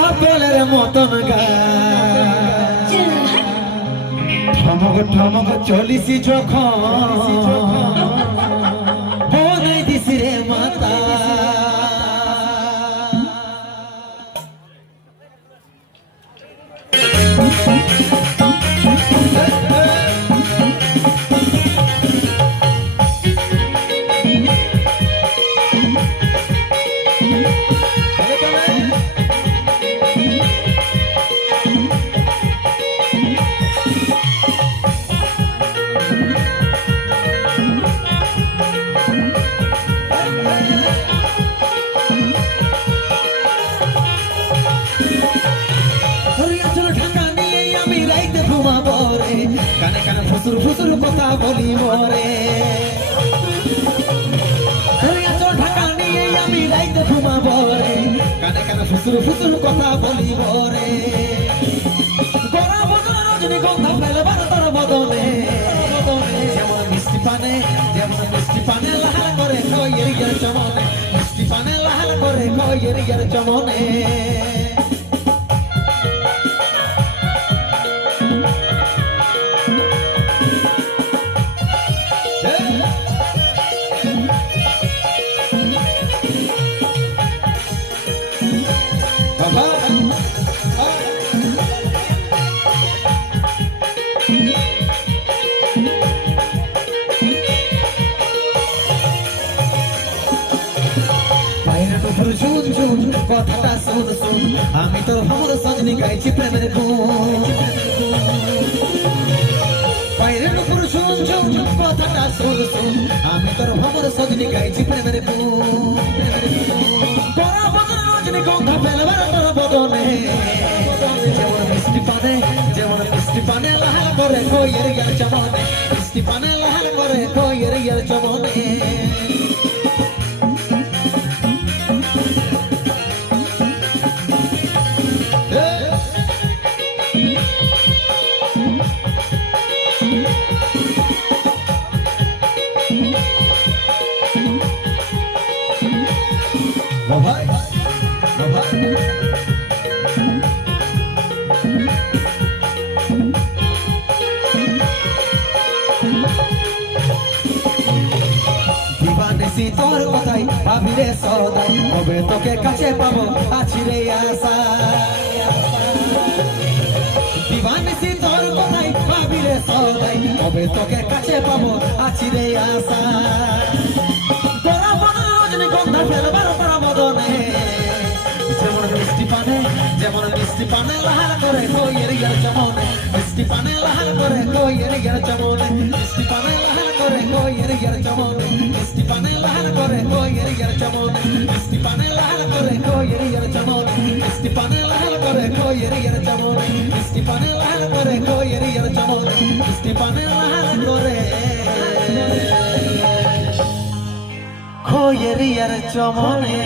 আপেলের মতন ঠমক ঠমক চলিছি যখন। কানে কানে ফুসুর ফুসুর কথা বলিব রে ধরিয়াছিল ঢাকা নিয়ে আমি রাইতে ঘুমাবো রে। কানে কানে ফুসুর ফুসুর কথা বলিব রে গড়া বদন রজনী গন্ধা ফেলে বারো তার বদনে। যেমন মিষ্টি পানে, যেমন মিষ্টি পানে লাল করে কইয়ের গের চমনে। মিষ্টি পানে লাল করে কইয়ের গের চমনে। কথাটা শুন শুন আমি তোর ভ্রমর সজনি গাইছি প্রেমের গুণ বাইরে তো ফুল শুন শুন কথাটা শুন শুন আমি তোর ভ্রমর সজনি গাইছি প্রেমের রজনী গন্ধা ফেলবার তোর বদনে যেমন মিষ্টি পানে, যেমন মিষ্টি পানে লাল করে কইয়ের ইয়ার চমনে। মিষ্টি পানে লাল করে কইয়ের ইয়ার চমনে। তোর কথাই ভাবি রে সদাই কবে তোকে কাছে পাবো, আছি রে আশা কবে তোকে কাছে পাবো, আছি রে আশা মনে যেমন মিষ্টি পানে, যেমন মিষ্টি পানে লাল করে চমনে। মিষ্টি পানে কইয়ের ইয়ার চমনে মিষ্টি পানে লাল করে কইয়ের ইয়ার চমনে মিষ্টি পানে লাল করে কইয়ের ইয়ার চমনে মিষ্টি পানে লাল করে কইয়ের ইয়ার চমনে মিষ্টি পানে লাল করে খোয়ের ইয়ার চমনে